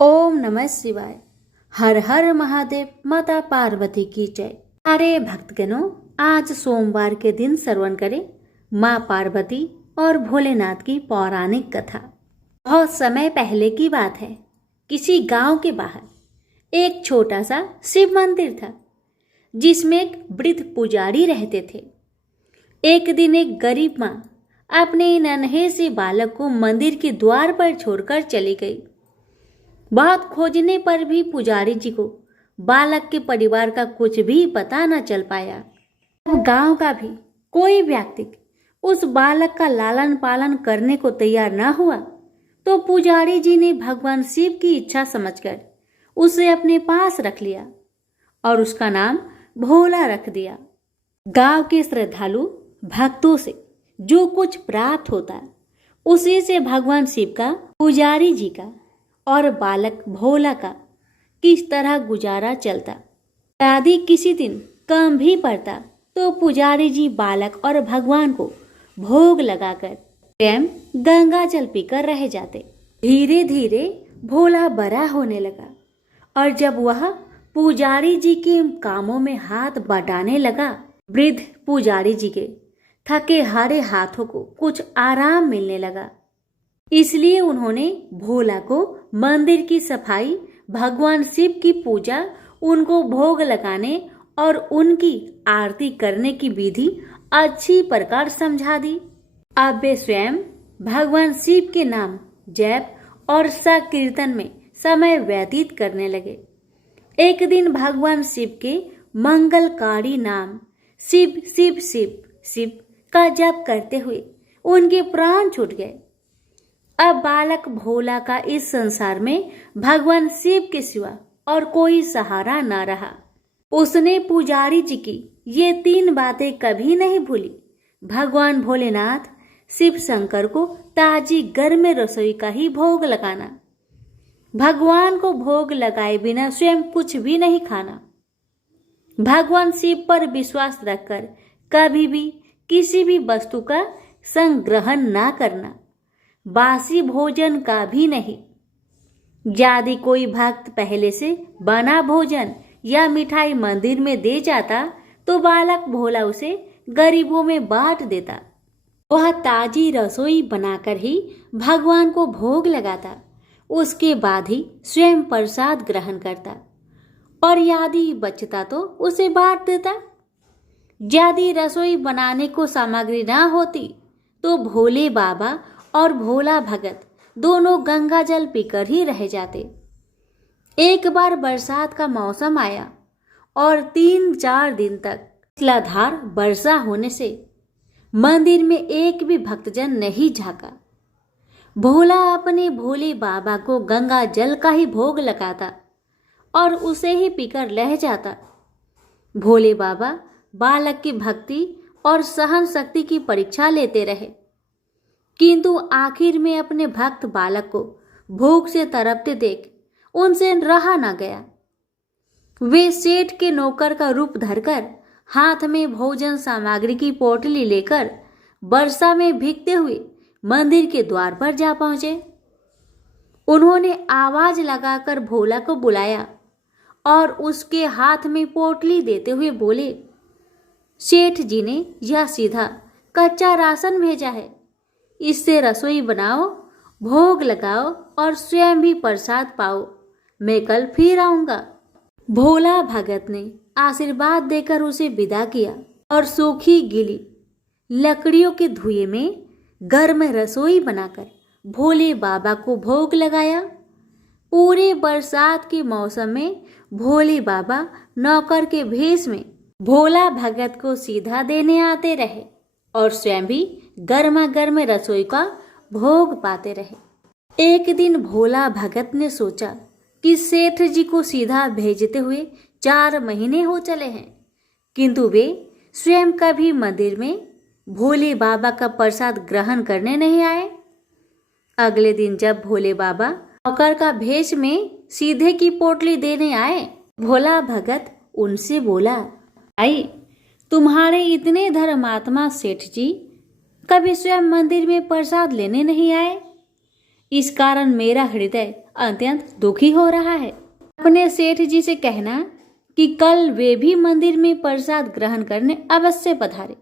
ओम नमः शिवाय। हर हर महादेव। माता पार्वती की जय। अरे भक्तगणों, आज सोमवार के दिन श्रवण करें माँ पार्वती और भोलेनाथ की पौराणिक कथा। बहुत समय पहले की बात है। किसी गांव के बाहर एक छोटा सा शिव मंदिर था, जिसमें एक वृद्ध पुजारी रहते थे। एक दिन एक गरीब माँ अपने नन्हे से बालक को मंदिर के द्वार पर छोड़कर चली गई। बहुत खोजने पर भी पुजारी जी को बालक के परिवार का कुछ भी पता न चल पाया। अब गांव का भी कोई व्यक्ति उस बालक का लालन पालन करने को तैयार न हुआ, तो पुजारी जी ने भगवान शिव की इच्छा समझकर उसे अपने पास रख लिया और उसका नाम भोला रख दिया। गांव के श्रद्धालु भक्तों से जो कुछ प्राप्त होता, उसी से भगवान शिव का, पुजारी जी का और बालक भोला का किस तरह गुजारा चलता। यदि किसी दिन कम भी पड़ता तो पुजारी जी बालक और भगवान को भोग लगाकर स्वयं गंगा जल पीकर रह जाते। धीरे धीरे भोला बड़ा होने लगा और जब वह पुजारी जी के कामों में हाथ बटाने लगा, वृद्ध पुजारी जी के थके हारे हाथों को कुछ आराम मिलने लगा। इसलिए उन्होंने भोला को मंदिर की सफाई, भगवान शिव की पूजा, उनको भोग लगाने और उनकी आरती करने की विधि अच्छी प्रकार समझा दी। अब वे स्वयं भगवान शिव के नाम जप और संकीर्तन में समय व्यतीत करने लगे। एक दिन भगवान शिव के मंगलकारी नाम शिव शिव शिव शिव का जप करते हुए उनके प्राण छूट गए। अब बालक भोला का इस संसार में भगवान शिव के सिवा और कोई सहारा न रहा। उसने पुजारी जी की ये 3 बातें कभी नहीं भूली। भगवान भोलेनाथ, शिव शंकर को ताजी गर्म रसोई का ही भोग लगाना, भगवान को भोग लगाए बिना स्वयं कुछ भी नहीं खाना, भगवान शिव पर विश्वास रखकर कभी भी किसी भी वस्तु का संग्रहण ना करना, बासी भोजन का भी नहीं। यदि कोई भक्त पहले से बना भोजन या मिठाई मंदिर में दे जाता तो बालक भोला उसे गरीबों में बांट देता। वह ताजी रसोई बनाकर ही भगवान को भोग लगाता, उसके बाद ही स्वयं प्रसाद ग्रहण करता और यदि बचता तो उसे बांट देता। यदि रसोई बनाने को सामग्री ना होती तो भोले बाबा और भोला भगत दोनों गंगा जल पीकर ही रह जाते। एक बार बरसात का मौसम आया और 3-4 दिन तक मूसलाधार वर्षा होने से मंदिर में एक भी भक्तजन नहीं झांका। भोला अपने भोले बाबा को गंगा जल का ही भोग लगाता और उसे ही पीकर रह जाता। भोले बाबा बालक की भक्ति और सहन शक्ति की परीक्षा लेते रहे, किंतु आखिर में अपने भक्त बालक को भूख से तड़पते देख उनसे रहा न गया। वे सेठ के नौकर का रूप धरकर हाथ में भोजन सामग्री की पोटली लेकर वर्षा में भीगते हुए मंदिर के द्वार पर जा पहुंचे। उन्होंने आवाज लगाकर भोला को बुलाया और उसके हाथ में पोटली देते हुए बोले, सेठ जी ने यह सीधा कच्चा राशन भेजा है, इससे रसोई बनाओ, भोग लगाओ और स्वयं भी प्रसाद पाओ। मैं कल फिर आऊंगा। भोला भगत ने आशीर्वाद देकर उसे विदा किया और सूखी गीली लकड़ियों के धुएं में गर्म रसोई बनाकर भोले बाबा को भोग लगाया। पूरे बरसात के मौसम में भोले बाबा नौकर के भेष में भोला भगत को सीधा देने आते रहे और स्वयं भी गर्मा गर्म रसोई का भोग पाते रहे। एक दिन भोला भगत ने सोचा कि सेठ जी को सीधा भेजते हुए 4 महीने हो चले हैं, किंतु वे स्वयं कभी मंदिर में भोले बाबा का प्रसाद ग्रहण करने नहीं आए। अगले दिन जब भोले बाबा नौकर का भेष में सीधे की पोटली देने आए, भोला भगत उनसे बोला, आई तुम्हारे इतने धर्मात्मा सेठ जी कभी स्वयं मंदिर में प्रसाद लेने नहीं आए, इस कारण मेरा हृदय अत्यंत दुखी हो रहा है। अपने सेठ जी से कहना कि कल वे भी मंदिर में प्रसाद ग्रहण करने अवश्य पधारे।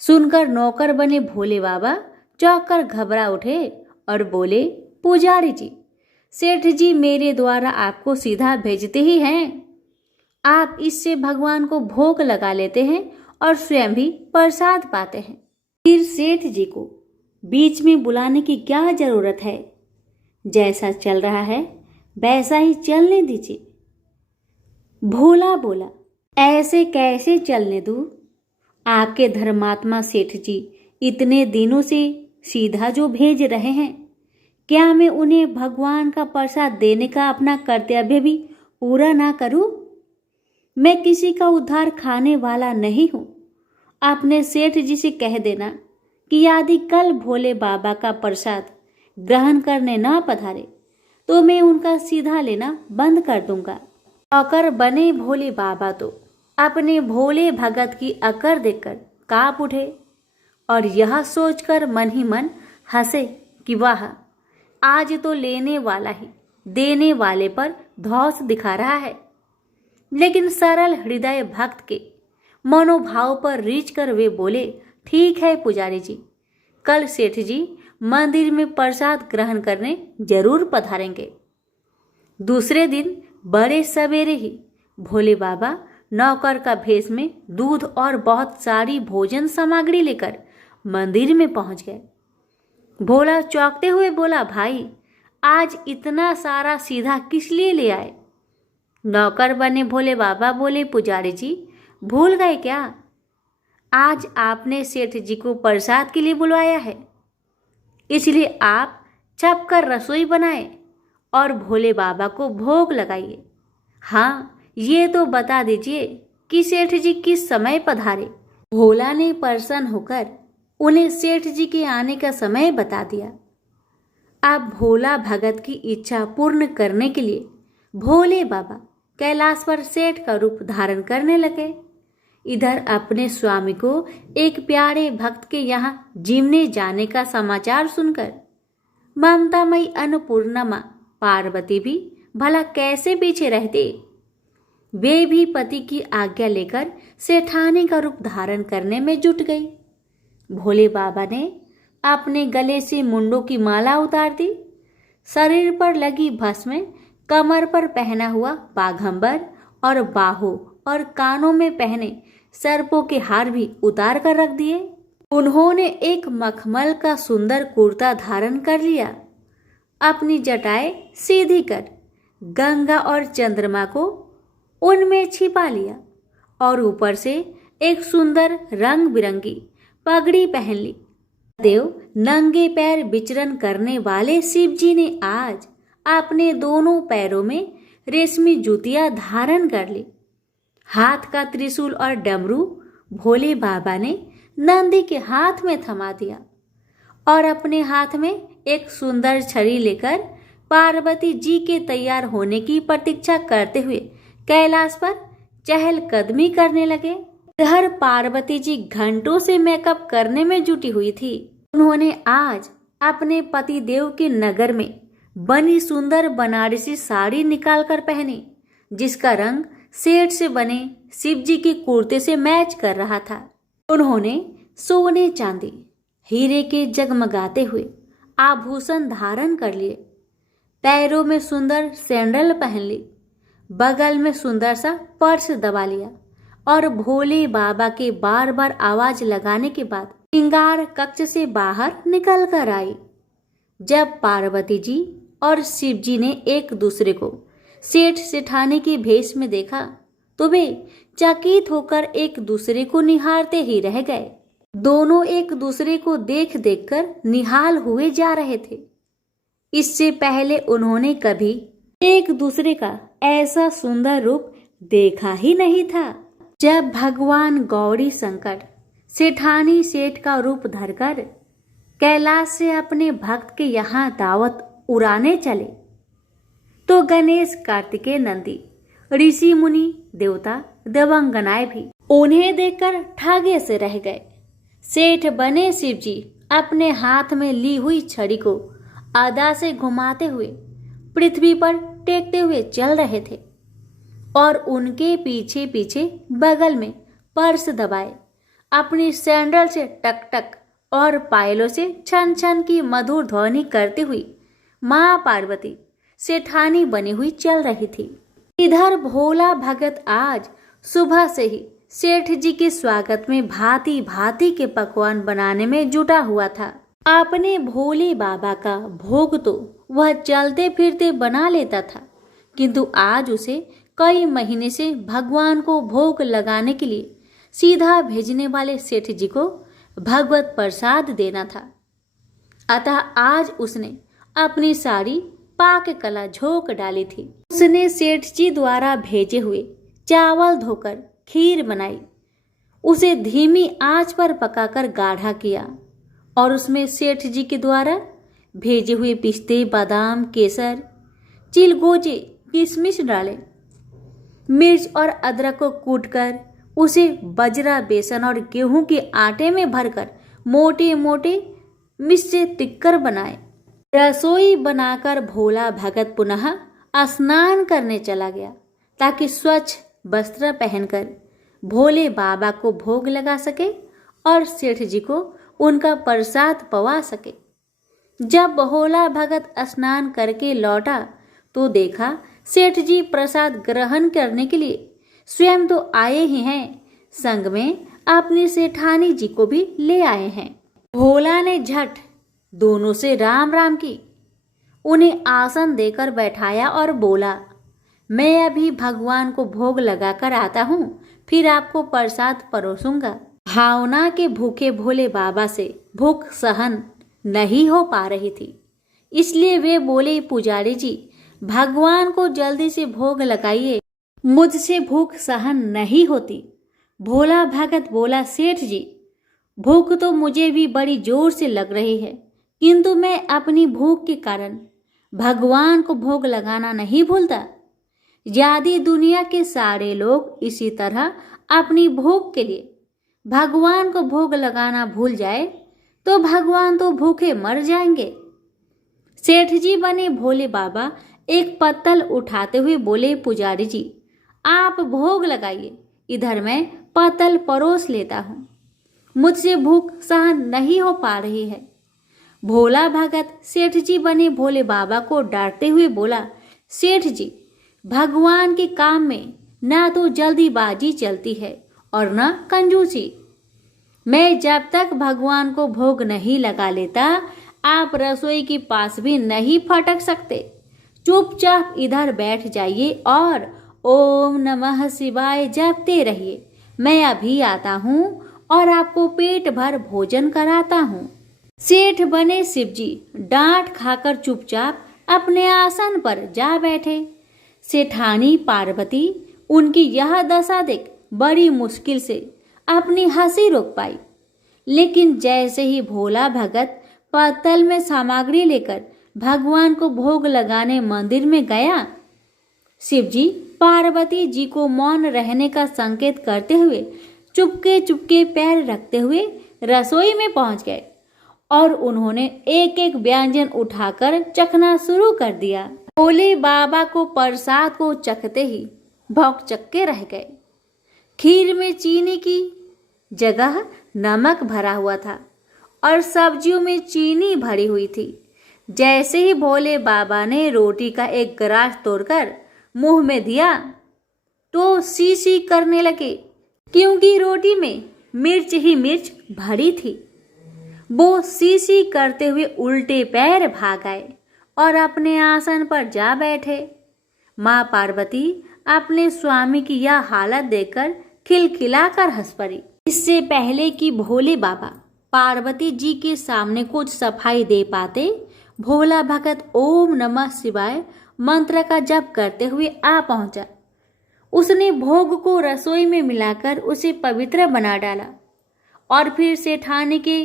सुनकर नौकर बने भोले बाबा चौंक कर घबरा उठे और बोले, पुजारी जी, सेठ जी मेरे द्वारा आपको सीधा भेजते ही हैं। आप इससे भगवान को भोग लगा लेते हैं और स्वयं भी प्रसाद पाते हैं। फिर सेठ जी को बीच में बुलाने की क्या जरूरत है? जैसा चल रहा है वैसा ही चलने दीजिए। भोला बोला, ऐसे कैसे चलने दूं? आपके धर्मात्मा सेठ जी इतने दिनों से सीधा जो भेज रहे हैं, क्या मैं उन्हें भगवान का प्रसाद देने का अपना कर्तव्य भी पूरा ना करूं? मैं किसी का उद्धार खाने वाला नहीं हूं। अपने सेठ जी से कह देना कि यदि कल भोले बाबा का प्रसाद ग्रहण करने ना पधारे तो मैं उनका सीधा लेना बंद कर दूंगा। नौकर बने भोले बाबा तो अपने भोले भगत की अकड़ देखकर कांप उठे और यह सोचकर मन ही मन हंसे कि वाह, आज तो लेने वाला ही देने वाले पर धौंस दिखा रहा है। लेकिन सरल हृदय भक्त के मनोभाव पर रीझ कर वे बोले, ठीक है पुजारी जी, कल सेठ जी मंदिर में प्रसाद ग्रहण करने जरूर पधारेंगे। दूसरे दिन बड़े सवेरे ही भोले बाबा नौकर का भेष में दूध और बहुत सारी भोजन सामग्री लेकर मंदिर में पहुंच गए। भोला चौंकते हुए बोला, भाई आज इतना सारा सीधा किस लिए ले आए? नौकर बने भोले बाबा बोले, पुजारी जी भूल गए क्या? आज आपने सेठ जी को प्रसाद के लिए बुलवाया है, इसलिए आप छप कर रसोई बनाए और भोले बाबा को भोग लगाइए। हाँ, ये तो बता दीजिए कि सेठ जी किस समय पधारे। भोला ने प्रसन्न होकर उन्हें सेठ जी के आने का समय बता दिया। अब भोला भगत की इच्छा पूर्ण करने के लिए भोले बाबा कैलाश पर सेठ का रूप धारण करने लगे। इधर अपने स्वामी को एक प्यारे भक्त के यहाँ जीवने जाने का समाचार सुनकर ममतामयी अन्नपूर्णा मां पार्वती भी भला कैसे पीछे रहते। वे भी पति की आज्ञा लेकर सेठानी का रूप धारण करने में जुट गई। भोले बाबा ने अपने गले से मुंडों की माला उतार दी, शरीर पर लगी भस्म, कमर पर पहना हुआ बाघंबर और बाहों और कानों में पहने सर्पों के हार भी उतार कर रख दिए। उन्होंने एक मखमल का सुंदर कुर्ता धारण कर लिया, अपनी जटाएं सीधी कर गंगा और चंद्रमा को उनमें छिपा लिया और ऊपर से एक सुंदर रंग बिरंगी पगड़ी पहन ली। देव नंगे पैर विचरण करने वाले शिव जी ने आज अपने दोनों पैरों में रेशमी जूतियां धारण कर ली। हाथ का त्रिशूल और डमरू भोले बाबा ने नंदी के हाथ में थमा दिया और अपने हाथ में एक सुंदर छड़ी लेकर पार्वती जी के तैयार होने की प्रतीक्षा करते हुए कैलाश पर चहलकदमी करने लगे। इधर पार्वती जी घंटों से मेकअप करने में जुटी हुई थी। उन्होंने आज अपने पति देव के नगर में बनी सुंदर बनारसी साड़ी निकालकर पहनी, जिसका रंग सेठ से बने शिव जी के कुर्ते से मैच कर रहा था। उन्होंने सोने चांदी हीरे के जगमगाते हुए आभूषण धारण कर लिए, पैरों में सुंदर सैंडल पहन ली, बगल में सुंदर सा पर्स दबा लिया और भोले बाबा के बार बार आवाज लगाने के बाद श्रृंगार कक्ष से बाहर निकल कर आई। जब पार्वती जी और शिव जी ने एक दूसरे को सेठ सेठानी के भेष में देखा तो वे चकित होकर एक दूसरे को निहारते ही रह गए। दोनों एक दूसरे को देख देखकर निहाल हुए जा रहे थे। इससे पहले उन्होंने कभी एक दूसरे का ऐसा सुंदर रूप देखा ही नहीं था। जब भगवान गौरी शंकर सेठानी सेठ का रूप धरकर कैलाश से अपने भक्त के यहाँ दावत उड़ाने चले तो गणेश, कार्तिकेय, नंदी, ऋषि मुनि, देवता, देवांगनाएं भी उन्हें देखकर ठागे से रह गए। सेठ बने शिव जी अपने हाथ में ली हुई छड़ी को अदा से घुमाते हुए पृथ्वी पर टेकते हुए चल रहे थे और उनके पीछे पीछे बगल में पर्स दबाए अपनी सैंडल से टक टक और पायलों से छन छन की मधुर ध्वनि करती हुई माँ पार्वती सेठानी बनी हुई चल रही थी। इधर भोला भगत आज सुबह से ही सेठ जी के स्वागत में भांति भांति के पकवान बनाने में जुटा हुआ था। अपने भोले बाबा का भोग तो वह चलते फिरते बना लेता था, किंतु आज उसे कई महीने से भगवान को भोग लगाने के लिए सीधा भेजने वाले सेठ जी को भगवत प्रसाद देना था। अतः आज उसने अपनी सारी पाक कला झोंक डाली थी। उसने सेठ जी द्वारा भेजे हुए चावल धोकर खीर बनाई, उसे धीमी आंच पर पकाकर गाढ़ा किया और उसमें सेठ जी के द्वारा भेजे हुए पिस्ते, बादाम, केसर, चिलगोजे, किशमिश डाले। मिर्च और अदरक को कूटकर उसे बजरा, बेसन और गेहूं के आटे में भरकर मोटे मोटे मिस्से टिक्कर बनाए। रसोई बनाकर भोला भगत पुनः स्नान करने चला गया ताकि स्वच्छ वस्त्र पहनकर भोले बाबा को भोग लगा सके और सेठ जी को उनका प्रसाद पवा सके। जब भोला भगत स्नान करके लौटा तो देखा सेठ जी प्रसाद ग्रहण करने के लिए स्वयं तो आए ही हैं, संग में अपनी सेठानी जी को भी ले आए हैं। भोला ने झट दोनों से राम राम की, उन्हें आसन देकर बैठाया और बोला, मैं अभी भगवान को भोग लगाकर आता हूँ, फिर आपको प्रसाद परोसूंगा। भावना के भूखे भोले बाबा से भूख सहन नहीं हो पा रही थी, इसलिए वे बोले, पुजारी जी भगवान को जल्दी से भोग लगाइए, मुझसे भूख सहन नहीं होती। भोला भगत बोला, सेठ जी भूख तो मुझे भी बड़ी जोर से लग रही है, किंतु मैं अपनी भूख के कारण भगवान को भोग लगाना नहीं भूलता। यदि दुनिया के सारे लोग इसी तरह अपनी भूख के लिए भगवान को भोग लगाना भूल जाए तो भगवान तो भूखे मर जाएंगे। सेठ जी बने भोले बाबा एक पत्तल उठाते हुए बोले, पुजारी जी आप भोग लगाइए, इधर मैं पत्तल परोस लेता हूँ, मुझसे भूख सहन नहीं हो पा रही है। भोला भगत सेठ जी बने भोले बाबा को डांटते हुए बोला, सेठ जी भगवान के काम में ना तो जल्दीबाजी चलती है और न कंजूसी। मैं जब तक भगवान को भोग नहीं लगा लेता आप रसोई के पास भी नहीं फटक सकते। चुपचाप इधर बैठ जाइए और ओम नमः शिवाय जपते रहिए। मैं अभी आता हूँ और आपको पेट भर भोजन कराता हूँ। सेठ बने शिवजी डांट खाकर चुपचाप अपने आसन पर जा बैठे। सेठानी पार्वती उनकी यह दशा देख बड़ी मुश्किल से अपनी हंसी रोक पाई, लेकिन जैसे ही भोला भगत पत्तल में सामग्री लेकर भगवान को भोग लगाने मंदिर में गया, शिवजी पार्वती जी को मौन रहने का संकेत करते हुए चुपके चुपके पैर रखते हुए रसोई में पहुंच गए और उन्होंने एक एक व्यंजन उठाकर चखना शुरू कर दिया। भोले बाबा को प्रसाद को चखते ही भौंकचक्के रह गए। खीर में चीनी की जगह नमक भरा हुआ था और सब्जियों में चीनी भरी हुई थी। जैसे ही भोले बाबा ने रोटी का एक ग्रास तोड़कर मुंह में दिया तो सी सी करने लगे, क्योंकि रोटी में मिर्च ही मिर्च भरी थी। वो सी सी करते हुए उल्टे पैर भाग आए और अपने आसन पर जा बैठे। माँ पार्वती अपने स्वामी की यह हालत देखकर खिलखिलाकर हंस पड़ी। इससे पहले कि भोले बाबा पार्वती जी के सामने कुछ सफाई दे पाते, भोला भगत ओम नमः शिवाय मंत्र का जप करते हुए आ पहुंचा। उसने भोग को रसोई में मिलाकर उसे पवित्र बना डाला और फिर सेठानी के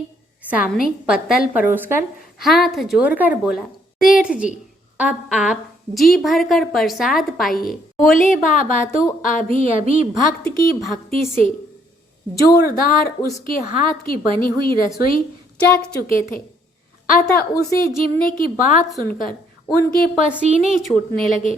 सामने पत्तल परोसकर हाथ जोड़कर बोला, सेठ जी अब आप जी भरकर प्रसाद पाइए। भोले बाबा तो अभी अभी भक्त की भक्ति से जोरदार उसके हाथ की बनी हुई रसोई चख चुके थे। अतः उसे जिमने की बात सुनकर उनके पसीने छूटने लगे।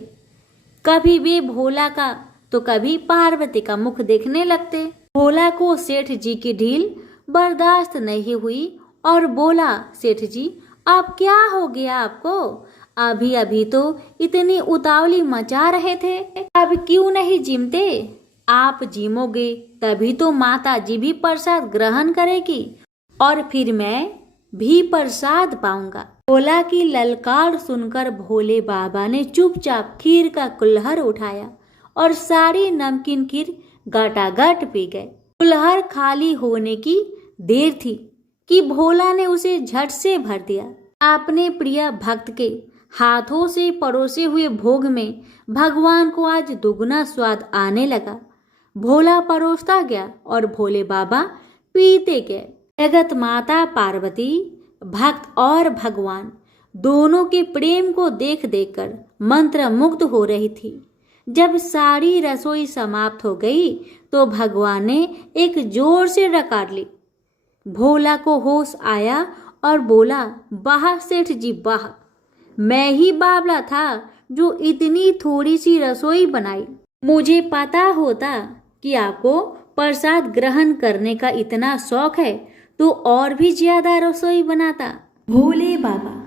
कभी वे भोला का तो कभी पार्वती का मुख देखने लगते। भोला को सेठ जी की ढील बर्दाश्त नहीं हुई और बोला, सेठ जी अब क्या हो गया आपको? अभी अभी तो इतनी उतावली मचा रहे थे, अब क्यों नहीं जिमते? आप जिमोगे तभी तो माता जी भी प्रसाद ग्रहण करेगी और फिर मैं भी प्रसाद पाऊंगा। भोला की ललकार सुनकर भोले बाबा ने चुपचाप खीर का कुल्हड़ उठाया और सारी नमकीन खीर गटागट पी गए। कुल्हड़ खाली होने की देर थी कि भोला ने उसे झट से भर दिया। अपने प्रिय भक्त के हाथों से परोसे हुए भोग में भगवान को आज दुगना स्वाद आने लगा। भोला परोसता गया और भोले बाबा पीते गए। जगत माता पार्वती, भक्त और भगवान दोनों के प्रेम को देख देखकर मंत्रमुग्ध हो रही थी। जब सारी रसोई समाप्त हो गई तो भगवान ने एक जोर से डकार ली। भोला को होश आया और बोला, वाह सेठ जी वाह, मैं ही बावला था जो इतनी थोड़ी सी रसोई बनाई। मुझे पता होता कि आपको प्रसाद ग्रहण करने का इतना शौक है तो और भी ज्यादा रसोई बनाता। भोले बाबा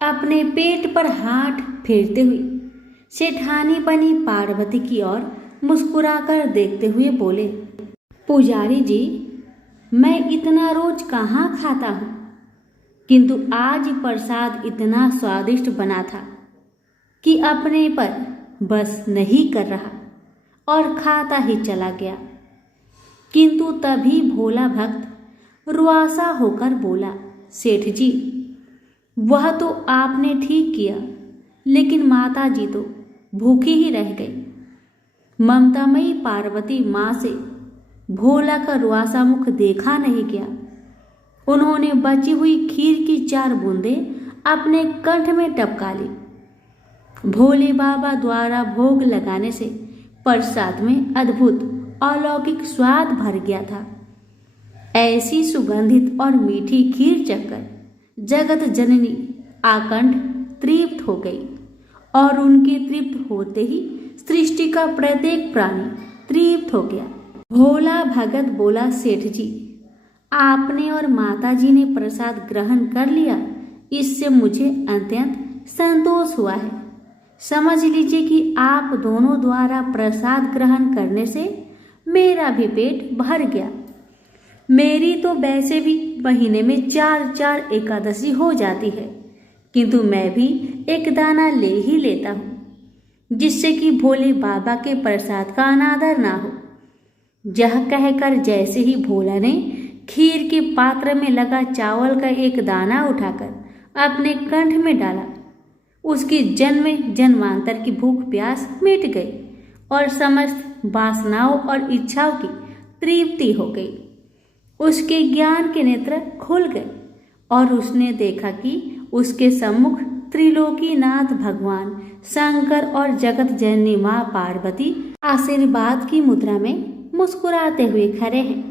अपने पेट पर हाथ फेरते हुए सेठानी बनी पार्वती की ओर मुस्कुराकर देखते हुए बोले, पुजारी जी मैं इतना रोज कहाँ खाता हूँ, किंतु आज प्रसाद इतना स्वादिष्ट बना था कि अपने पर बस नहीं कर रहा और खाता ही चला गया। किंतु तभी भोला भक्त रुआसा होकर बोला, सेठ जी वह तो आपने ठीक किया, लेकिन माता जी तो भूखी ही रह गई। ममतामयी पार्वती माँ से भोला का रुआसा मुख देखा नहीं गया। उन्होंने बची हुई खीर की 4 बूंदें अपने कंठ में टपका ली। भोले बाबा द्वारा भोग लगाने से प्रसाद में अद्भुत अलौकिक स्वाद भर गया था। ऐसी सुगंधित और मीठी खीर चखकर जगत जननी आकंठ तृप्त हो गई और उनके तृप्त होते ही सृष्टि का प्रत्येक प्राणी तृप्त हो गया। भोला भगत बोला, सेठ जी आपने और माता जी ने प्रसाद ग्रहण कर लिया, इससे मुझे अत्यंत संतोष हुआ है। समझ लीजिए कि आप दोनों द्वारा प्रसाद ग्रहण करने से मेरा भी पेट भर गया। मेरी तो वैसे भी महीने में 4 एकादशी हो जाती है, किंतु मैं भी एक दाना ले ही लेता हूँ, जिससे कि भोले बाबा के प्रसाद का अनादर ना हो। यह कहकर जैसे ही भोला ने खीर के पात्र में लगा चावल का एक दाना उठाकर अपने कंठ में डाला, उसकी जन्म जन्मांतर की भूख प्यास मिट गई और समस्त वासनाओं और इच्छाओं की तृप्ति हो गई। उसके ज्ञान के नेत्र खुल गए और उसने देखा कि उसके सम्मुख त्रिलोकीनाथ भगवान शंकर और जगत जननी माँ पार्वती आशीर्वाद की मुद्रा में मुस्कुराते हुए खड़े हैं।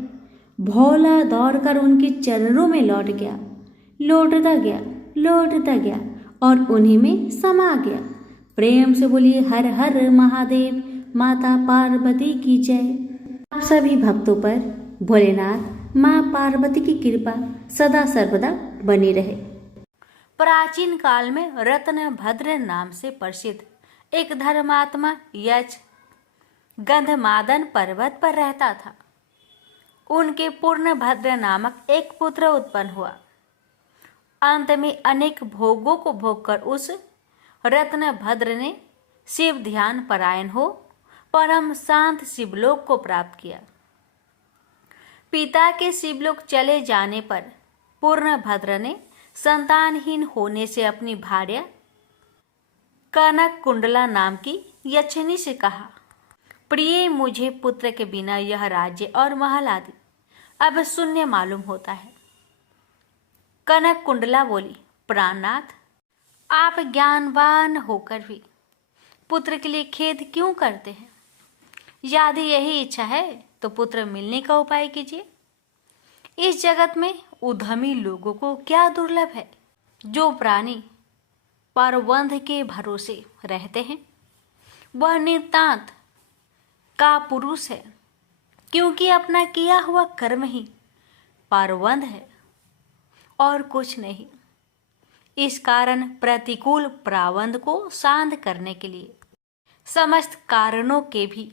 भोला दौड़कर उनके चरणों में लौटता गया और उन्हीं में समा गया। प्रेम से बोलिए हर हर महादेव, माता पार्वती की जय। आप सभी भक्तों पर भोलेनाथ माँ पार्वती की कृपा सदा सर्वदा बनी रहे। प्राचीन काल में रत्नभद्र नाम से प्रसिद्ध एक धर्मात्मा यक्ष गंधमादन पर्वत पर रहता था। उनके पूर्णभद्र नामक एक पुत्र उत्पन्न हुआ। अंत में अनेक भोगों को भोगकर उस रत्नभद्र ने शिव ध्यान परायण हो परम शांत शिवलोक को प्राप्त किया। पिता के शिवलोक चले जाने पर पूर्णभद्र ने संतानहीन होने से अपनी भार्या कनक कुंडला नाम की यक्षिणी से कहा, प्रिय मुझे पुत्र के बिना यह राज्य और महल आदि अब शून्य मालूम होता है। कनक कुंडला बोली, प्राणनाथ आप ज्ञानवान होकर भी पुत्र के लिए खेद क्यों करते हैं? यदि यही इच्छा है तो पुत्र मिलने का उपाय कीजिए। इस जगत में उद्यमी लोगों को क्या दुर्लभ है जो प्राणी परवंध के भरोसे रहते हैं वह नितांत का पुरुष है, क्योंकि अपना किया हुआ कर्म ही परवंध है और कुछ नहीं। इस कारण प्रतिकूल प्रावंध को शांत करने के लिए समस्त कारणों के भी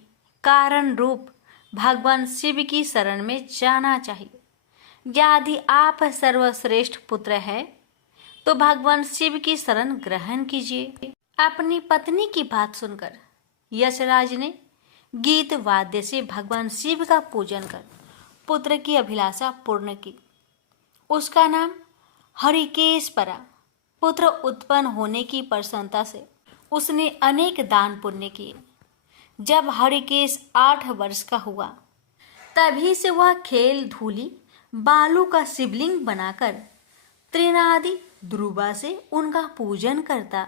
कारण रूप भगवान शिव की शरण में जाना चाहिए। यदि आप सर्वश्रेष्ठ पुत्र है तो भगवान शिव की शरण ग्रहण कीजिए। अपनी पत्नी की बात सुनकर यशराज ने गीत वाद्य से भगवान शिव का पूजन कर पुत्र की अभिलाषा पूर्ण की। उसका नाम हरिकेश पड़ा। पुत्र उत्पन्न होने की प्रसन्नता से उसने अनेक दान पुण्य किए। जब हरिकेश 8 वर्ष का हुआ तभी से वह खेल धूली बालू का शिवलिंग बनाकर त्रिनादि ध्रुवा से उनका पूजन करता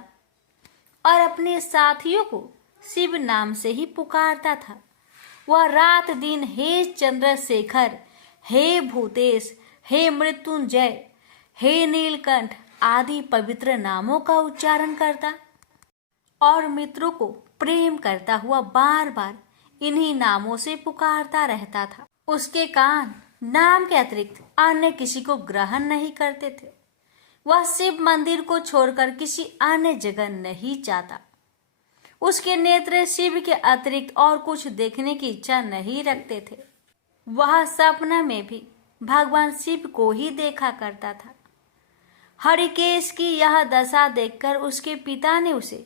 और अपने साथियों को शिव नाम से ही पुकारता था। वह रात दिन हे चंद्रशेखर, हे भूतेश, हे मृत्युंजय, हे नीलकंठ आदि पवित्र नामों का उच्चारण करता और मित्रों को प्रेम करता हुआ बार बार इन्हीं नामों से पुकारता रहता था। उसके कान नाम के अतिरिक्त अन्य किसी को ग्रहण नहीं करते थे। वह शिव मंदिर को छोड़कर किसी अन्य जगह नहीं जाता। उसके नेत्र शिव के अतिरिक्त और कुछ देखने की इच्छा नहीं रखते थे। वह सपना में भी भगवान शिव को ही देखा करता था। हरिकेश की यह दशा देखकर उसके पिता ने उसे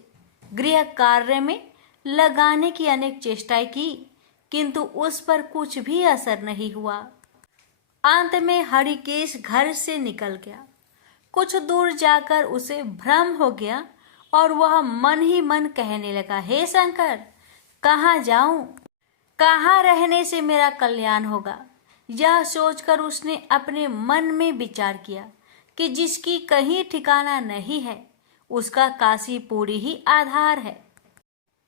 गृह कार्य में लगाने की अनेक चेष्टाएं की, किंतु उस पर कुछ भी असर नहीं हुआ। अंत में हरिकेश घर से निकल गया। कुछ दूर जाकर उसे भ्रम हो गया और वह मन ही मन कहने लगा, हे शंकर, कहाँ जाऊं? कहाँ रहने से मेरा कल्याण होगा? यह सोचकर उसने अपने मन में विचार किया कि जिसकी कहीं ठिकाना नहीं है उसका काशीपुरी ही आधार है।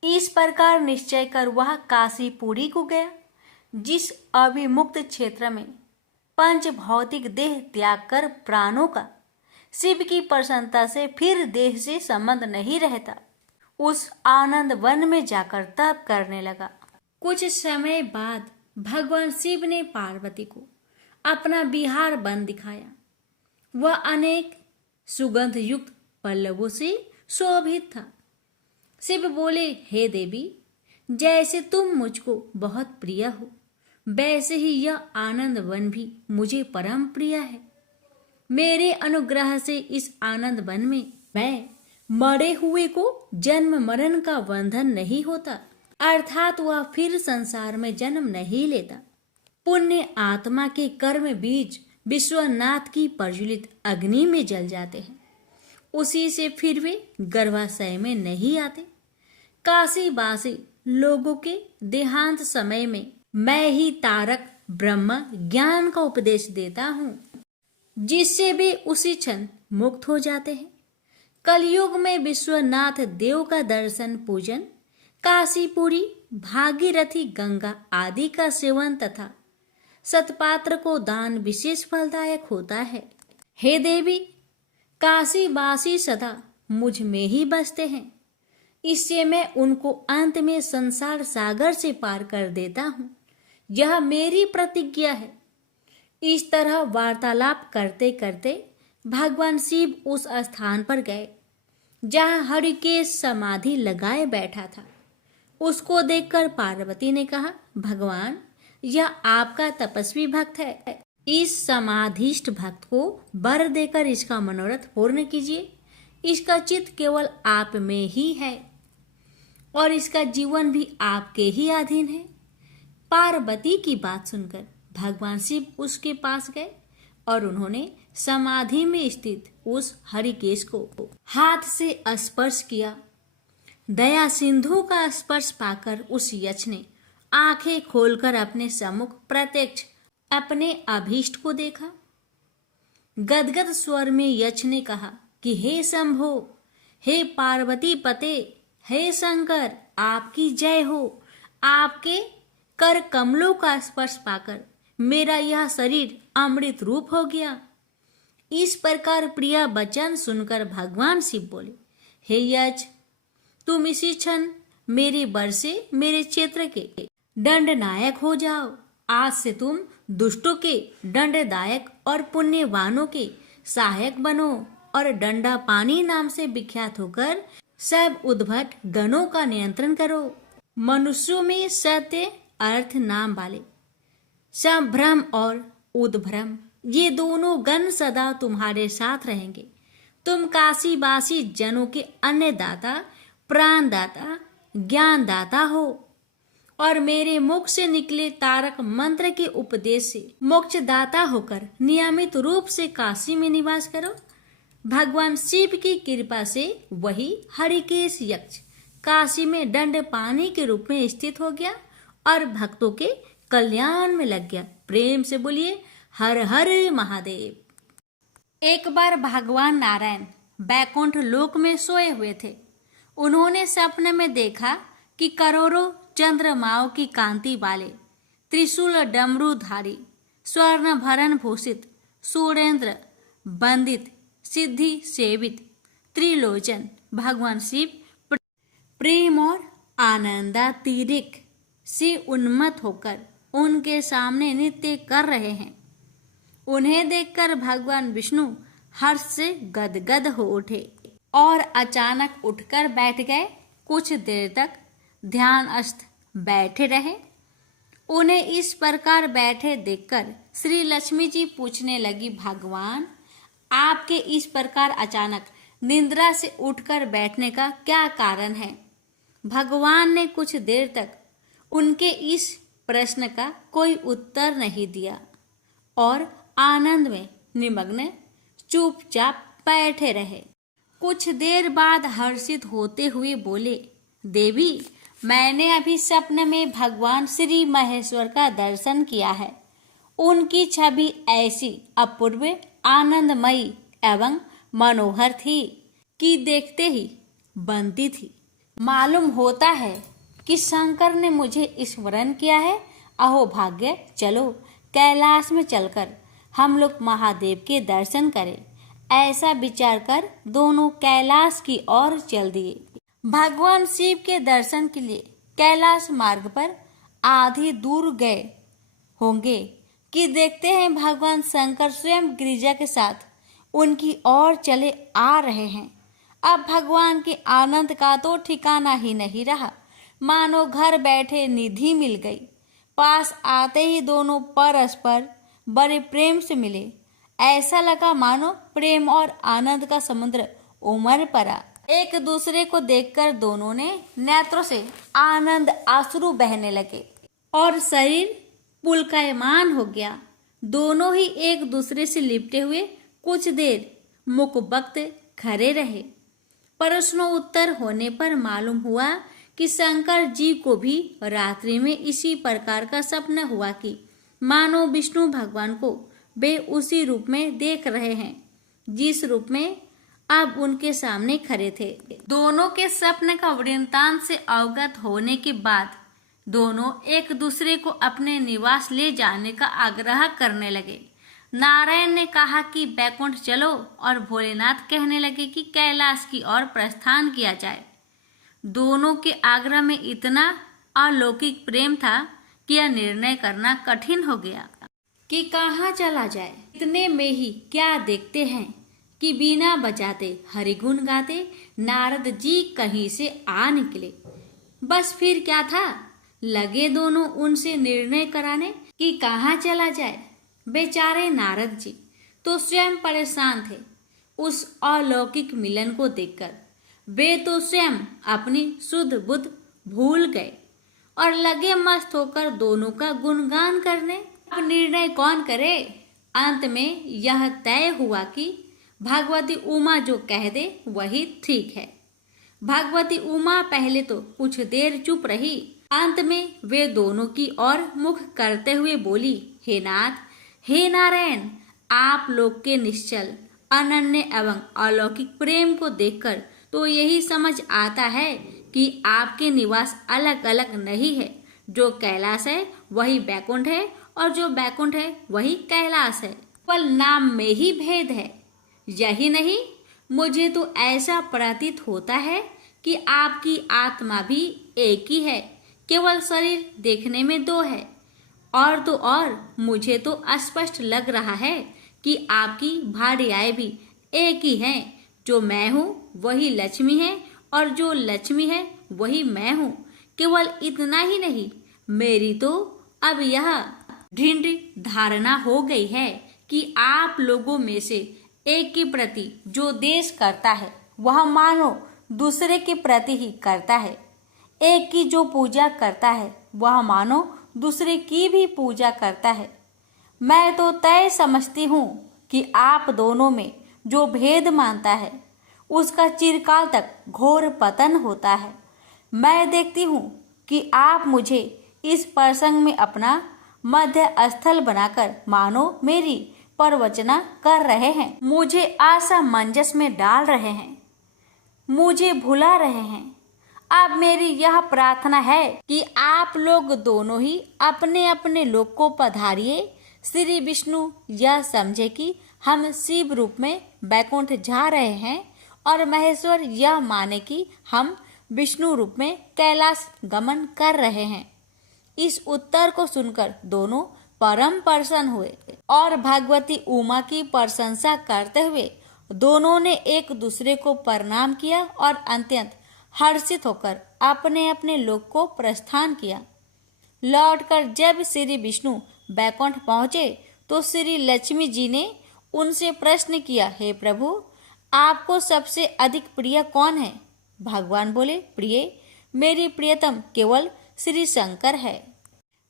इस प्रकार निश्चय कर वह काशीपुरी को गया, जिस अविमुक्त क्षेत्र में पंच भौतिक देह त्याग कर प्राणों का शिव की प्रसन्नता से फिर देह से संबंध नहीं रहता, उस आनंद वन में जाकर तप करने लगा। कुछ समय बाद भगवान शिव ने पार्वती को अपना विहार वन दिखाया। वह अनेक सुगंध युक्त पल्लवों से शोभित था। शिव बोले, हे देवी, जैसे तुम मुझको बहुत प्रिय हो वैसे ही यह आनंद वन भी मुझे परम प्रिय है। मेरे अनुग्रह से इस आनंद वन में मैं मरे हुए को जन्म मरण का बंधन नहीं होता, अर्थात वह फिर संसार में जन्म नहीं लेता। पुण्य आत्मा के कर्म बीज विश्वनाथ की प्रज्वलित अग्नि में जल जाते हैं, उसी से फिर वे गर्भाशय में नहीं आते। काशीवासी लोगों के देहांत समय में मैं ही तारक ब्रह्म ज्ञान का उपदेश देता हूँ, जिससे वे उसी क्षण मुक्त हो जाते हैं। कलयुग में विश्वनाथ देव का दर्शन पूजन, काशीपुरी, भागीरथी गंगा आदि का सेवन तथा सतपात्र को दान विशेष फलदायक होता है। हे देवी, काशीवासी सदा मुझ में ही बसते हैं, इससे मैं उनको अंत में संसार सागर से पार कर देता हूँ। यह मेरी प्रतिज्ञा है। इस तरह वार्तालाप करते करते भगवान शिव उस स्थान पर गए जहाँ हरिकेश समाधि लगाए बैठा था। उसको देखकर पार्वती ने कहा, भगवान, यह आपका तपस्वी भक्त है। इस समाधिष्ठ भक्त को वर देकर इसका मनोरथ पूर्ण कीजिए। इसका चित्त केवल आप में ही है और इसका जीवन भी आपके ही अधीन है। पार्वती की बात सुनकर भगवान शिव उसके पास गए और उन्होंने समाधि में स्थित उस हरिकेश को हाथ से स्पर्श किया। दया सिंधु का स्पर्श पाकर उस यक्ष ने आंखें खोलकर अपने सम्मुख प्रत्यक्ष अपने अभीष्ट को देखा। गदगद स्वर में यक्ष ने कहा कि हे शंभो, हे पार्वती पते, हे शंकर, आपकी जय हो। आपके कर कमलों का स्पर्श पाकर मेरा यह शरीर अमृत रूप हो गया। इस प्रकार प्रिय वचन सुनकर भगवान शिव बोले, हे यज, तुम इसी क्षण मेरे वर से मेरे क्षेत्र के दंड नायक हो जाओ। आज से तुम दुष्टों के दंडदायक और पुण्यवानों के सहायक बनो और दंडा पानी नाम से विख्यात होकर सब उद्भट गणों का नियंत्रण करो। मनुष्यों में सत्य अर्थ नाम वाले संभ्रम और उद्भ्रम ये दोनों गण सदा तुम्हारे साथ रहेंगे। तुम काशीवासी जनों के अन्नदाता, प्राणदाता, ज्ञानदाता हो और मेरे मुख से निकले तारक मंत्र के उपदेश से मोक्षदाता होकर नियमित रूप से काशी में निवास करो। भगवान शिव की कृपा से वही हरिकेश यक्ष काशी में दंड पानी के रूप में स्थित हो गया और भक्तों के कल्याण में लग गया। प्रेम से बोलिए हर हर महादेव। एक बार भगवान नारायण बैकुंठ लोक में सोए हुए थे। उन्होंने सपने में देखा कि करोड़ों चंद्रमाओं की कांति वाले त्रिशूल डमरूधारी स्वर्ण भरण भूषित सूर्येंद्र वंदित सिद्धि सेवित त्रिलोचन भगवान शिव प्रेम और आनंदातिरिक्त से उन्मत्त होकर उनके सामने नृत्य कर रहे हैं। उन्हें देखकर भगवान विष्णु हर्ष से गदगद हो उठे और अचानक उठकर बैठ गए। कुछ देर तक ध्यानस्थ बैठे रहे। उन्हें इस प्रकार बैठे देखकर श्री लक्ष्मी जी पूछने लगी, भगवान आपके इस प्रकार अचानक निद्रा से उठकर बैठने का क्या कारण है? भगवान ने कुछ देर तक उनके इस प्रश्न का कोई उत्तर नहीं दिया और आनंद में निमग्न चुपचाप बैठे रहे। कुछ देर बाद हर्षित होते हुए बोले, देवी मैंने अभी स्वप्न में भगवान श्री महेश्वर का दर्शन किया है। उनकी छवि ऐसी अपूर्व आनंदमयी एवं मनोहर थी कि देखते ही बनती थी। मालूम होता है कि शंकर ने मुझे स्मरण किया है। अहो भाग्य, चलो कैलाश में चलकर हम लोग महादेव के दर्शन करें। ऐसा विचार कर दोनों कैलाश की ओर चल दिए। भगवान शिव के दर्शन के लिए कैलाश मार्ग पर आधी दूर गए होंगे कि देखते हैं भगवान शंकर स्वयं गिरिजा के साथ उनकी ओर चले आ रहे हैं। अब भगवान के आनंद का तो ठिकाना ही नहीं रहा, मानो घर बैठे निधि मिल गई। पास आते ही दोनों परस्पर बड़े प्रेम से मिले। ऐसा लगा मानो प्रेम और आनंद का समुद्र उमड़ पड़ा। एक दूसरे को देखकर दोनों ने नेत्रों से आनंद आंसू बहने लगे और शरीर पुलकायमान हो गया। दोनों ही एक दूसरे से लिपटे हुए कुछ देर मुखबख्त खड़े रहे। प्रश्नों उत्तर होने पर मालूम हुआ कि शंकर जी को भी रात्रि में इसी प्रकार का सपना हुआ कि मानो विष्णु भगवान को वे उसी रूप में देख रहे हैं जिस रूप में अब उनके सामने खड़े थे। दोनों के स्वप्न का वृत्तांत से अवगत होने के बाद दोनों एक दूसरे को अपने निवास ले जाने का आग्रह करने लगे। नारायण ने कहा कि बैकुंठ चलो और भोलेनाथ कहने लगे कि कैलाश की ओर प्रस्थान किया जाए। दोनों के आग्रह में इतना अलौकिक प्रेम था कि यह निर्णय करना कठिन हो गया कि कहाँ चला जाए। इतने में ही क्या देखते हैं कि बीना बजाते हरिगुण गाते नारद जी कहीं से आ निकले। बस फिर क्या था, लगे दोनों उनसे निर्णय कराने कि कहाँ चला जाए। बेचारे नारद जी तो स्वयं परेशान थे उस अलौकिक मिलन को देखकर। वे तो स्वयं अपनी शुद्ध बुद्ध भूल गए और लगे मस्त होकर दोनों का गुणगान करने। अब निर्णय कौन करे? अंत में यह तय हुआ कि भगवती उमा जो कह दे वही ठीक है। भगवती उमा पहले तो कुछ देर चुप रही। अंत में वे दोनों की ओर मुख करते हुए बोली, हे नाथ, हे नारायण, आप लोग के निश्चल अनन्य एवं अलौकिक प्रेम को देखकर तो यही समझ आता है कि आपके निवास अलग अलग नहीं है। जो कैलाश है वही बैकुंठ है और जो बैकुंठ है वही कैलाश है। केवल नाम में ही भेद है। यही नहीं, मुझे तो ऐसा प्रतीत होता है कि आपकी आत्मा भी एक ही है, केवल शरीर देखने में दो है। और तो और मुझे तो स्पष्ट लग रहा है कि आपकी भार्याएं भी एक ही हैं। जो मैं हूँ वही लक्ष्मी है और जो लक्ष्मी है वही मैं हूँ। केवल इतना ही नहीं, मेरी तो अब यह दृढ़ धारणा हो गई है कि आप लोगों में से एक के प्रति जो देश करता है वह मानो दूसरे के प्रति ही करता है। एक की जो पूजा करता है वह मानो दूसरे की भी पूजा करता है। मैं तो तय समझती हूँ कि आप दोनों में जो भेद मानता है उसका चिरकाल तक घोर पतन होता है। मैं देखती हूँ कि आप मुझे इस प्रसंग में अपना मध्य स्थल बनाकर मानो मेरी प्रवचना कर रहे हैं, मुझे असमंजस में डाल रहे हैं, मुझे भुला रहे हैं। अब मेरी यह प्रार्थना है कि आप लोग दोनों ही अपने अपने लोक को पधारिए। श्री विष्णु यह समझे कि हम शिव रूप में बैकुंठ जा रहे हैं और महेश्वर यह माने कि हम विष्णु रूप में कैलाश गमन कर रहे हैं। इस उत्तर को सुनकर दोनों परम प्रसन्न हुए और भगवती उमा की प्रशंसा करते हुए दोनों ने एक दूसरे को प्रणाम किया और अत्यंत हर्षित होकर अपने अपने लोक को प्रस्थान किया। लौटकर जब श्री विष्णु बैकुंठ पहुंचे तो श्री लक्ष्मी जी ने उनसे प्रश्न किया, हे प्रभु, आपको सबसे अधिक प्रिय कौन है? भगवान बोले, प्रिय, मेरी प्रियतम केवल श्री शंकर है।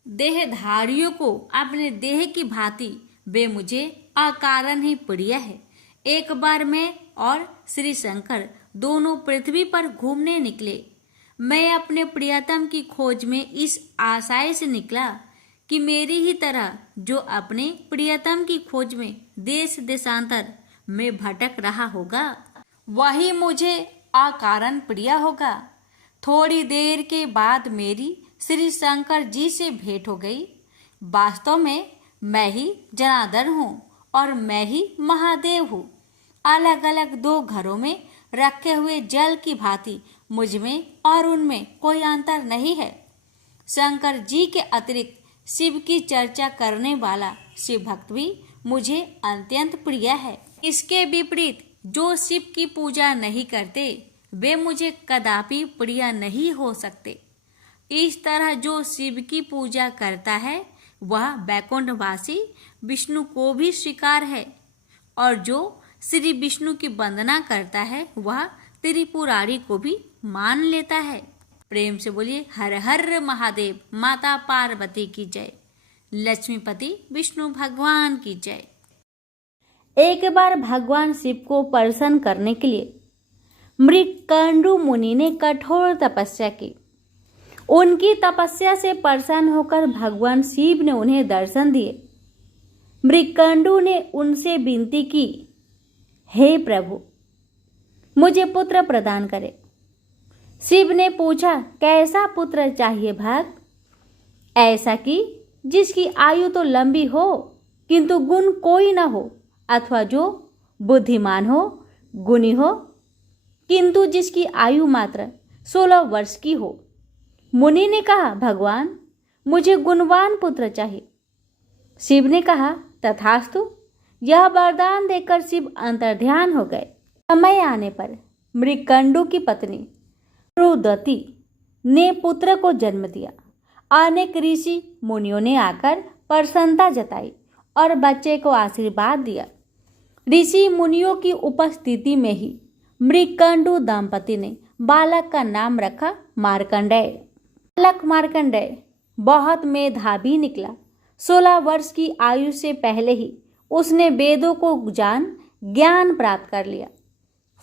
देहधारियों को अपने देह की भांति वे मुझे अकारण ही प्रिय है। एक बार मैं और श्री शंकर दोनों पृथ्वी पर घूमने निकले। मैं अपने प्रियतम की खोज में इस आशय से निकला कि मेरी ही तरह जो अपने प्रियतम की खोज में देश देशांतर में भटक रहा होगा वही मुझे अकारण प्रिय होगा। थोड़ी देर के बाद मेरी श्री शंकर जी से भेंट हो गई। वास्तव में मैं ही जनार्दन हूँ और मैं ही महादेव हूँ। अलग अलग दो घरों में रखे हुए जल की भांति मुझ में और उनमें कोई अंतर नहीं है। शंकर जी के अतिरिक्त शिव की चर्चा करने वाला शिव भक्त भी मुझे अत्यंत प्रिय है। इसके विपरीत जो शिव की पूजा नहीं करते वे मुझे कदापि प्रिय नहीं हो सकते। इस तरह जो शिव की पूजा करता है वह बैकुंठवासी विष्णु को भी स्वीकार है और जो श्री विष्णु की वंदना करता है वह त्रिपुरारी को भी मान लेता है। प्रेम से बोलिए हर हर महादेव। माता पार्वती की जय। लक्ष्मीपति विष्णु भगवान की जय। एक बार भगवान शिव को प्रसन्न करने के लिए मृगकंडू मुनि ने कठोर तपस्या की। उनकी तपस्या से प्रसन्न होकर भगवान शिव ने उन्हें दर्शन दिए। मृगकंडू ने उनसे विनती की, हे प्रभु, मुझे पुत्र प्रदान करे। शिव ने पूछा, कैसा पुत्र चाहिए भक्त? ऐसा कि जिसकी आयु तो लंबी हो किंतु गुण कोई न हो, अथवा जो बुद्धिमान हो, गुणी हो, किंतु जिसकी आयु मात्र 16 वर्ष की हो। मुनि ने कहा, भगवान, मुझे गुणवान पुत्र चाहिए। शिव ने कहा, तथास्तु। यह वरदान देकर शिव अंतर्ध्यान हो गए। समय आने पर मृगकंडू की पत्नी रुदती ने पुत्र को जन्म दिया। अनेक ऋषि मुनियों ने आकर प्रसन्नता जताई और बच्चे को आशीर्वाद दिया। ऋषि मुनियों की उपस्थिति में ही मृगकंडू दंपति ने बालक का नाम रखा मार्कंडेय। बालक मार्कंडेय बहुत मेधावी निकला। 16 वर्ष की आयु से पहले ही उसने वेदों को ज्ञान प्राप्त कर लिया।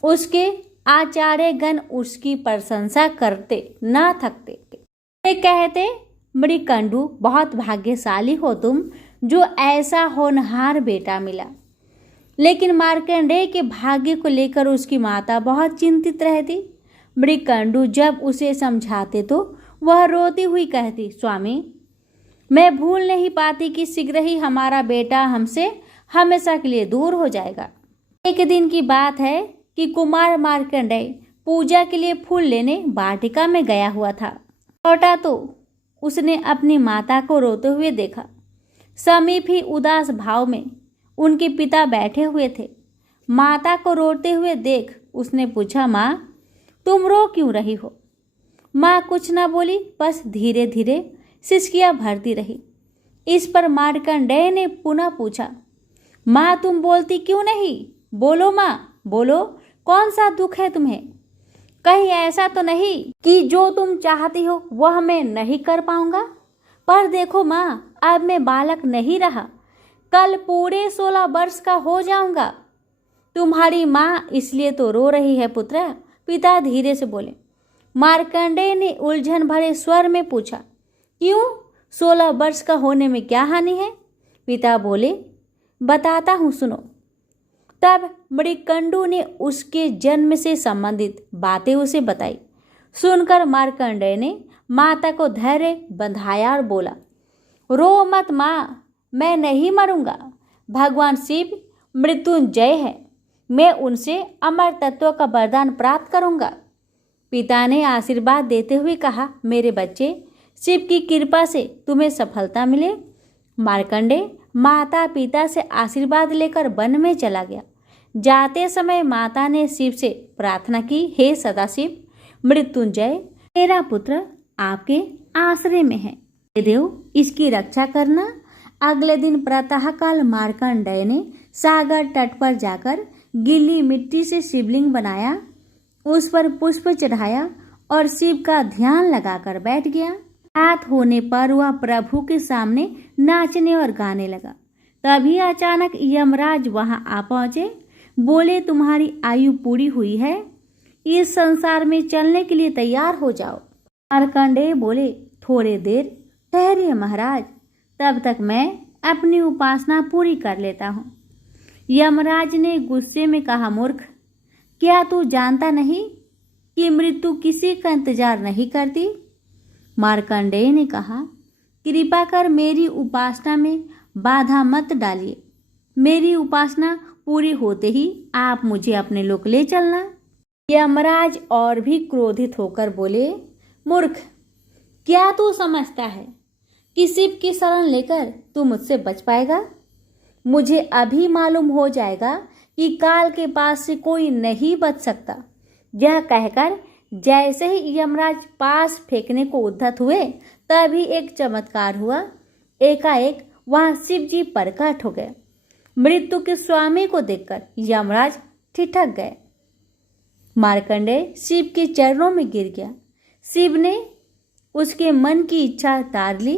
उसके आचार्यगण उसकी प्रशंसा करते न थकते। वे कहते, मृगकंडू, बहुत भाग्यशाली हो तुम, जो ऐसा होनहार बेटा मिला। लेकिन मार्कंडेय के भाग्य को लेकर उसकी माता बहुत चिंतित रहती। मृगकंडू जब उसे समझाते तो वह रोती हुई कहती, स्वामी, मैं भूल नहीं पाती कि शीघ्र ही हमारा बेटा हमसे हमेशा के लिए दूर हो जाएगा। एक दिन की बात है कि कुमार मार्कंडेय पूजा के लिए फूल लेने वाटिका में गया हुआ था। लौटा तो उसने अपनी माता को रोते हुए देखा। समीप ही उदास भाव में उनके पिता बैठे हुए थे। माता को रोते हुए देख उसने पूछा, माँ तुम रो क्यों रही हो? माँ कुछ न बोली, बस धीरे धीरे सिसकियाँ भरती रही। इस पर मार्कंडेय ने पुनः पूछा, माँ तुम बोलती क्यों नहीं? बोलो माँ बोलो, कौन सा दुख है तुम्हें? कहीं ऐसा तो नहीं कि जो तुम चाहती हो वह मैं नहीं कर पाऊंगा? पर देखो माँ, अब मैं बालक नहीं रहा, कल पूरे 16 वर्ष का हो जाऊंगा। तुम्हारी माँ इसलिए तो रो रही है पुत्र, पिता धीरे से बोले। मार्कंडेय ने उलझन भरे स्वर में पूछा, क्यों? 16 वर्ष का होने में क्या हानि है? पिता बोले, बताता हूँ सुनो। तब मृकंडू ने उसके जन्म से संबंधित बातें उसे बताई। सुनकर मार्कंडेय ने माता को धैर्य बंधाया और बोला, रो मत माँ, मैं नहीं मरूंगा। भगवान शिव मृत्युंजय है, मैं उनसे अमर तत्व का वरदान प्राप्त करूंगा। पिता ने आशीर्वाद देते हुए कहा, मेरे बच्चे, शिव की कृपा से तुम्हें सफलता मिले। मार्कंडेय माता पिता से आशीर्वाद लेकर वन में चला गया। जाते समय माता ने शिव से प्रार्थना की, हे सदाशिव मृत्युंजय, मेरा पुत्र आपके आश्रय में है, हे देव इसकी रक्षा करना। अगले दिन प्रातःकाल मार्कंडेय ने सागर तट पर जाकर गीली मिट्टी से शिवलिंग बनाया, उस पर पुष्प चढ़ाया और शिव का ध्यान लगाकर बैठ गया। रात होने पर वह प्रभु के सामने नाचने और गाने लगा। तभी अचानक यमराज वहां आ पहुंचे। बोले, तुम्हारी आयु पूरी हुई है, इस संसार में चलने के लिए तैयार हो जाओ। मार्कंडेय बोले, थोड़ी देर ठहरिए महाराज, तब तक मैं अपनी उपासना पूरी कर लेता हूँ। यमराज ने गुस्से में कहा, मूर्ख, क्या तू जानता नहीं कि मृत्यु किसी का इंतजार नहीं करती? मार्कंडेय ने कहा, कृपा कर मेरी उपासना में बाधा मत डालिए। मेरी उपासना पूरी होते ही आप मुझे अपने लोक ले चलना। यमराज और भी क्रोधित होकर बोले, मूर्ख, क्या तू समझता है कि शिव की शरण लेकर तू मुझसे बच पाएगा? मुझे अभी मालूम हो जाएगा कि काल के पास से कोई नहीं बच सकता। यह कहकर जैसे ही यमराज पास फेंकने को उद्धत हुए, तभी एक चमत्कार हुआ। एकाएक वहां शिव जी प्रकट हो गए। मृत्यु के स्वामी को देखकर यमराज ठिठक गए। मार्कंडेय शिव के चरणों में गिर गया। शिव ने उसके मन की इच्छा तार ली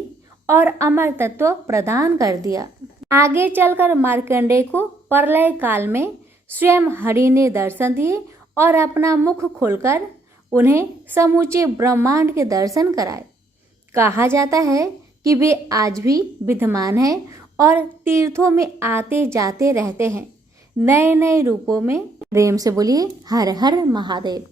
और अमर तत्व प्रदान कर दिया। आगे चलकर मार्कंडेय को प्रलय काल में स्वयं हरि ने दर्शन दिए और अपना मुख खोलकर उन्हें समूचे ब्रह्मांड के दर्शन कराए। कहा जाता है कि वे आज भी विद्यमान हैं और तीर्थों में आते जाते रहते हैं, नए नए रूपों में। प्रेम से बोलिए हर हर महादेव।